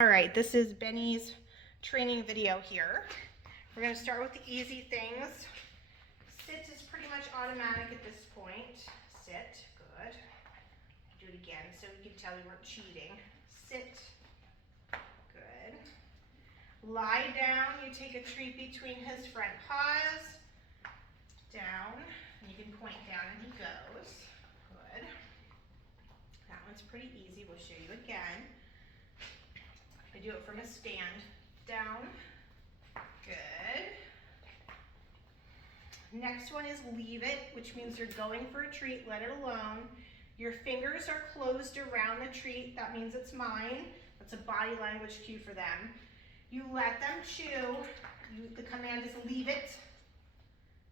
All right, this is Benny's training video here. We're going to start with the easy things. Sit is pretty much automatic at this point. Sit, good. Do it again so we can tell you weren't cheating. Sit, good. Lie down, you take a treat between his front paws. Down, you can point down and he goes. Good. That one's pretty easy, we'll show you again. I do it from a stand. Down. Good. Next one is leave it, which means you're going for a treat, let it alone. Your fingers are closed around the treat, that means it's mine. That's a body language cue for them. You let them chew. The command is leave it.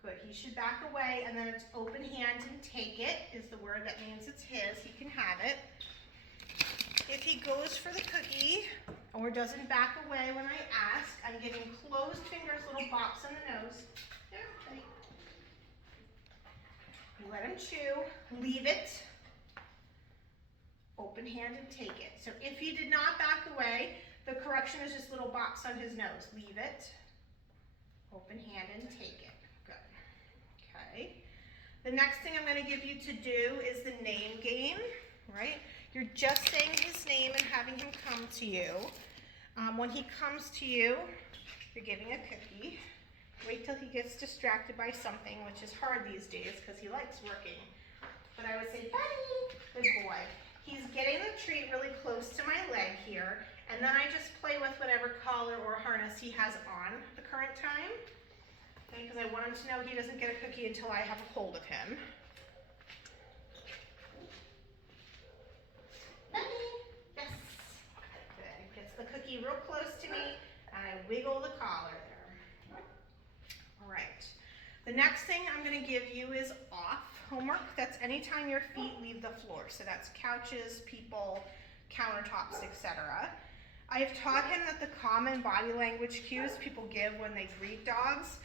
Good, he should back away, and then it's open hand and take it is the word that means it's his, he can have it. If he goes for the cookie or doesn't back away when I ask, I'm giving closed fingers, little bops on the nose. There, buddy. You let him chew, leave it, open hand and take it. So if he did not back away, the correction is just little bops on his nose. Leave it, open hand and take it. Good. Okay. The next thing I'm going to give you to do is the name game, right? You're just saying his name and having him come to you. When he comes to you, you're giving a cookie. Wait till he gets distracted by something, which is hard these days because he likes working. But I would say, Buddy, good boy. He's getting the treat really close to my leg here, and then I just play with whatever collar or harness he has on at the current time. Okay, because I want him to know he doesn't get a cookie until I have a hold of him. Real close to me, and I wiggle the collar there. All right. The next thing I'm going to give you is off homework. That's anytime your feet leave the floor. So that's couches, people, countertops, etc. I have taught him that the common body language cues people give when they greet dogs,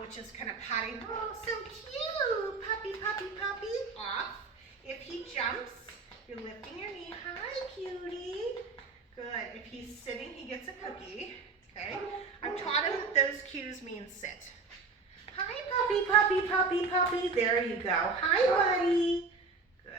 which is kind of patting, oh, so cute, puppy, puppy, puppy, off. If he jumps, you're lifting your knee, hi, cutie. Good. If he's sitting, he gets a cookie. Okay. I've taught him that those cues mean sit. Hi, puppy, puppy, puppy, puppy. There you go. Hi, buddy. Good.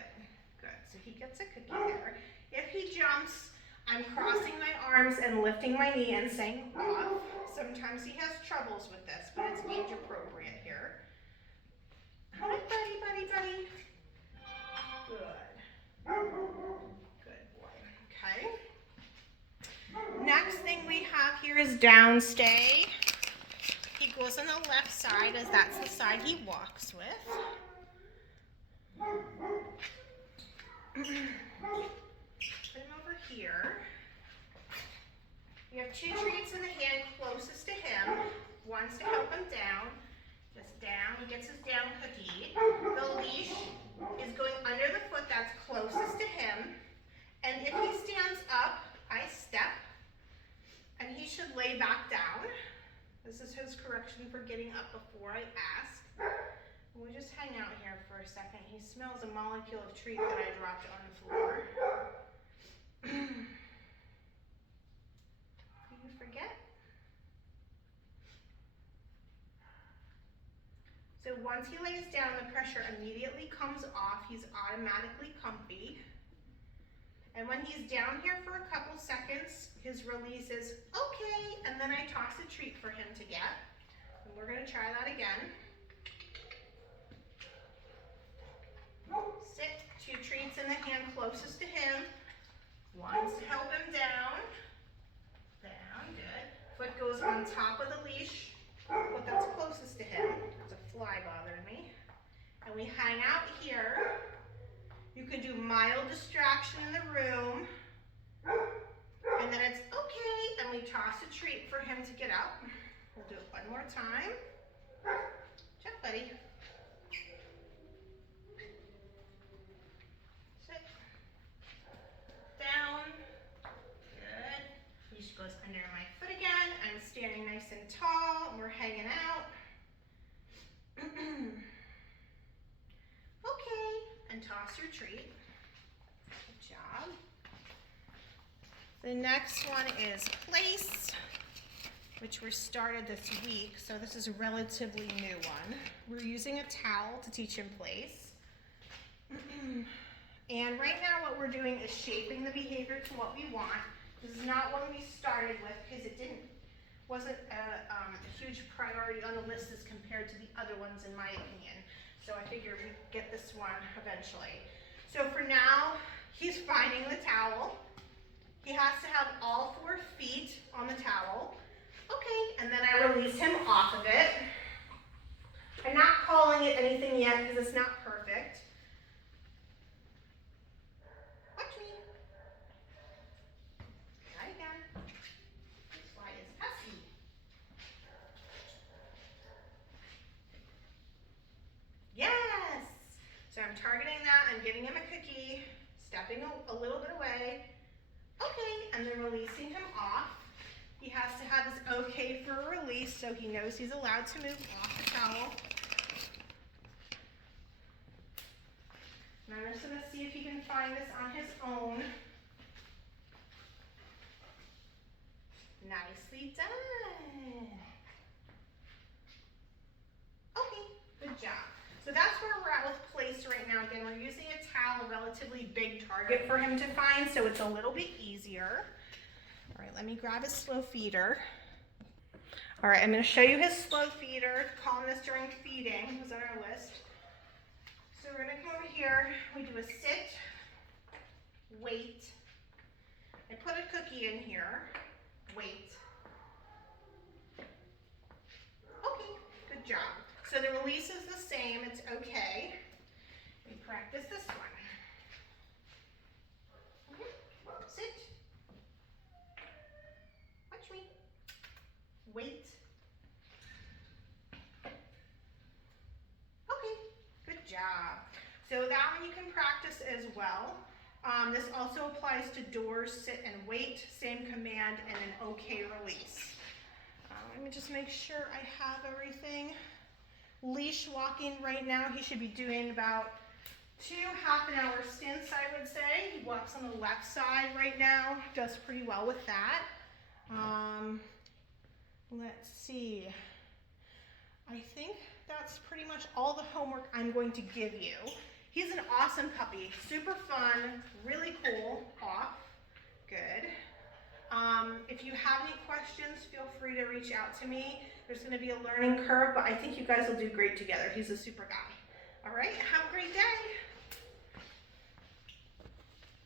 Good. So he gets a cookie there. If he jumps, I'm crossing my arms and lifting my knee and saying off. Sometimes he has troubles with this, but it's age appropriate here. Hi, buddy, buddy, buddy. Good. Good boy. Okay. Next thing we have here is down stay. He goes on the left side as that's the side he walks with. Put him over here. We have two treats in the hand closest to him. One's to help him down. Just down. He gets his down cookie. The leash is going under the foot that's closest to him. And if he stands up, I step. And he should lay back down. This is his correction for getting up before I ask. We'll just hang out here for a second. He smells a molecule of treat that I dropped on the floor. Do you forget? So once he lays down, the pressure immediately comes off. He's automatically comfy. And when he's down here for a couple seconds, his release is okay, and then I toss a treat for him to get. And we're going to try that again. Sit, two treats in the hand closest to him. One's to help him down. Down, good. Foot goes on top of the leash. Foot that's closest to him. There's a fly bothering me. And we hang out here. You can do mild distraction in the room, and then it's okay, and we toss a treat for him to get up. We'll do it one more time. Check, buddy. Sit. Down. Good. Leash goes under my foot again. I'm standing nice and tall, and we're hanging out. Okay. And toss your treat. Good job. The next one is place, which we started this week, so this is a relatively new one. We're using a towel to teach him place. And right now what we're doing is shaping the behavior to what we want. This is not one we started with because it wasn't a huge priority on the list as compared to the other ones in my opinion. So I figured we'd get this one eventually. So for now, he's finding the towel. He has to have all 4 feet on the towel. Okay, and then I release him off of it. I'm not calling it anything yet because it's not perfect. Watch me. Try again. This fly is pesky. Yes! So I'm targeting that. I'm giving him a cookie, stepping a little bit away. Okay, and then releasing him off. He has to have his okay for a release so he knows he's allowed to move off the towel. And I'm just going to see if he can find this on his own. Nicely done. Okay, good job. So that's where we're at with place right now. Again, we're using a towel, a relatively big target for him to find, so it's a little bit easier. All right, let me grab his slow feeder. All right, I'm going to show you his slow feeder. Calmness during feeding was on our list. So we're going to come over here. We do a sit, wait. I put a cookie in here. Wait. Okay, good job. So the release is the same. It's okay. We practice this one. Sit. Watch me. Wait. Okay, good job. So that one you can practice as well. This also applies to doors, sit and wait, same command, and an okay release. Let me just make sure I have everything. Leash walking right now, he should be doing about 2 half-an-hour stints, I would say. He walks on the left side right now, does pretty well with that. Let's see. I think that's pretty much all the homework I'm going to give you. He's an awesome puppy, super fun, really cool, off, good. If you have any questions, feel free to reach out to me. There's going to be a learning curve, but I think you guys will do great together. He's a super guy. All right, have a great day.